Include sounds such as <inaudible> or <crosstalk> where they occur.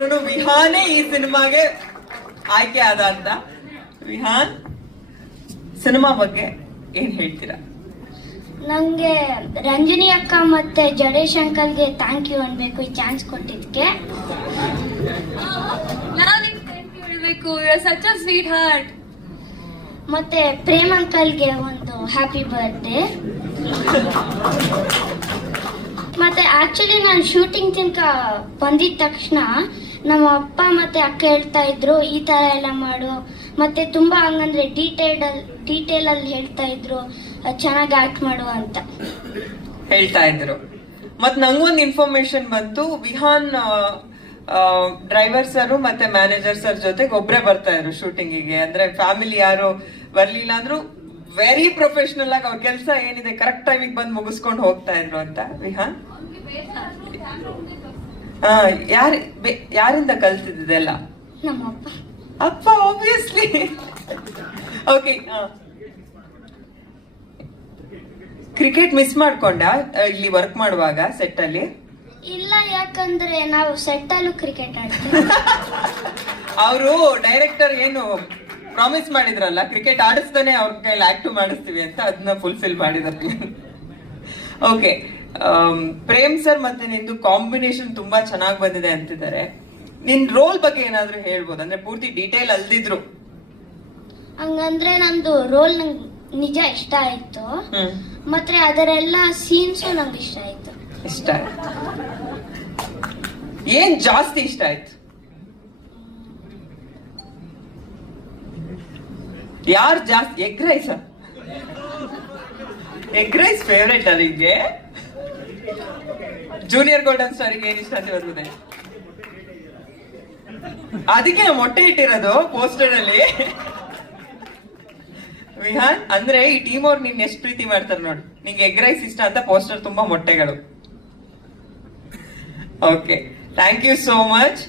ವಿಹಾನೇ ಈ ಸಿನಿಮಾಗೆ ಆಯ್ಕೆ ಆದ ಅಂತ. ವಿಹಾನ್ ಸಿನಿಮಾ ಬಗ್ಗೆ ಏನ್ ಹೇಳ್ತೀರಾ? ನಂಗೆ ರಂಜನಿ ಅಕ್ಕ ಮತ್ತೆ ಜಡೇಶ್ ಅಂಕಲ್ಗೆ ಥ್ಯಾಂಕ್ ಯು ಅನ್ಬೇಕು ಈ ಚಾನ್ಸ್ ಕೊಟ್ಟಿದ್ದಕ್ಕೆ. ನಾನು ನಿಮ್ಗೆ ಥ್ಯಾಂಕ್ ಯು ಹೇಳ್ಬೇಕು ಸಚ್ ಅ ಸ್ವೀಟ್ ಹಾರ್ಟ್ ಮತ್ತೆ ಪ್ರೇಮ್ ಅಂಕಲ್ಗೆ ಒಂದು ಹ್ಯಾಪಿ ಬರ್ತ್ಡೇ ಮತ್ತೆ ಆಕ್ಚುಲಿ ನಾನು ಶೂಟಿಂಗ್ ತನಕ ಬಂದಿದ ತಕ್ಷಣ ನಮ್ಮ ಅಪ್ಪ ಮತ್ತೆ ಅಕ್ಕ ಹೇಳ್ತಾ ಇದ್ರು, ಈ ತರ ಎಲ್ಲ ಮಾಡು. ಮತ್ತೆ ತುಂಬಾ ಹಂಗಂದ್ರೆ ಡೀಟೇಲ್ ಅಲ್ಲಿ ಹೇಳ್ತಾ ಇದ್ರು ಚೆನ್ನಾಗಿ ಆಕ್ಟ್ ಮಾಡು ಅಂತ. ಹೇಳ್ತಾ ಇದ್ರು. ಮತ್ ನಂಗೊಂದು ಇನ್ಫಾರ್ಮೇಶನ್ ಬಂತು. ವಿಹಾನ್ ಡ್ರೈವರ್ ಸರ್ ಮತ್ತೆ ಮ್ಯಾನೇಜರ್ ಸರ್ ಜೊತೆಗೆ ಒಬ್ರೇ ಬರ್ತಾ ಇದ್ರು ಶೂಟಿಂಗಿಗೆ ಅಂದ್ರೆ ಫ್ಯಾಮಿಲಿ ಯಾರು ಬರ್ಲಿಲ್ಲ ಅಂದ್ರು ವೆರಿ ಪ್ರೊಫೆಷನಲ್ ಆಗಿ ಅವ್ರ ಕೆಲಸ ಏನಿದೆ ಕರೆಕ್ಟ್ ಟೈಮಿಗೆ ಬಂದು ಮುಗಿಸ್ಕೊಂಡು ಹೋಗ್ತಾ ಇದ್ರು ಅಂತ. ವಿಹಾನ್? ಯಾರ್ ಯಾರಿಂದ ಕಲ್ತಿದ್ದೆಲ್ಲ ಅಪ್ಪ ಆಬ್ವಿಯಸ್ಲಿ ಓಕೆ ಕ್ರಿಕೆಟ್ ಮಿಸ್ ಮಾಡ್ಕೊಂಡ ಇಲ್ಲಿ ವರ್ಕ್ ಮಾಡುವಾಗ ಸೆಟ್ ಅಲ್ಲಿ? ಇಲ್ಲ ಯಾಕಂದ್ರೆ ನಾವು ಸೆಟ್ ಅಲ್ಲೂ ಕ್ರಿಕೆಟ್ ಆಡ್ತೀವಿ. <laughs> ಅವರು ಡೈರೆಕ್ಟರ್ ಏನು ಪ್ರಾಮಿಸ್ ಮಾಡಿದ್ರಲ್ಲ ಕ್ರಿಕೆಟ್ ಆಡಿಸ್ತಾನೆ ಅವ್ರ ಕೈಲಿ ಆಕ್ಟಿವ್ ಮಾಡಿಸ್ತೀವಿ ಅಂತ ಅದನ್ನ ಫುಲ್ಫಿಲ್ ಮಾಡಿದ್ರು ಓಕೆ ಪ್ರೇಮ್ ಸರ್ ಮತ್ತೆ ನಿಂದು ಕಾಂಬಿನೇಷನ್ ತುಂಬಾ ಚೆನ್ನಾಗಿ ಬಂದಿದೆ ಅಂತಿದ್ದಾರೆ. ನಿನ್ ರೋಲ್ ಬಗ್ಗೆ ಏನಾದ್ರೂ ಹೇಳ್ಬೋದು? ಅಂದ್ರೆ ಪೂರ್ತಿ ಡೀಟೇಲ್ ಅಲ್ದಿದ್ರು. ಹಂಗಂದ್ರೆ ನಂದು ರೋಲ್ ನಂಗೆ ನಿಜ ಇಷ್ಟ ಆಯ್ತು. ಮತ್ತೆ ಅದರೆಲ್ಲ ಸೀನ್ಸ್ ನಂಗೆ ಇಷ್ಟ ಆಯ್ತು. ಇಷ್ಟ ಆಯ್ತು. ಏನ್ ಜಾಸ್ತಿ ಇಷ್ಟ ಆಯ್ತು? ಯಾರು ಜಾಸ್ತಿ egg rice egg rice favourite ಅಲ್ಲಿಗೆ? ಜೂನಿಯರ್ ಗೋಲ್ಡನ್ ಸ್ಟಾರಿಗೆ ಏನ್ ಇಷ್ಟ ಬರ್ತದೆ ಅದಕ್ಕೆ ಮೊಟ್ಟೆ ಇಟ್ಟಿರೋದು ಪೋಸ್ಟರ್ ಅಲ್ಲಿ. ವಿಹಾನ್, ಅಂದ್ರೆ ಈ ಟೀಮ್ ಅವ್ರು ನಿನ್ ಎಷ್ಟು ಪ್ರೀತಿ ಮಾಡ್ತಾರೆ ನೋಡು. ನಿಂಗೆ ಎಗ್ ರೈಸ್ ಇಷ್ಟ ಅಂತ ಪೋಸ್ಟರ್ ತುಂಬಾ ಮೊಟ್ಟೆಗಳು. Okay thank you so much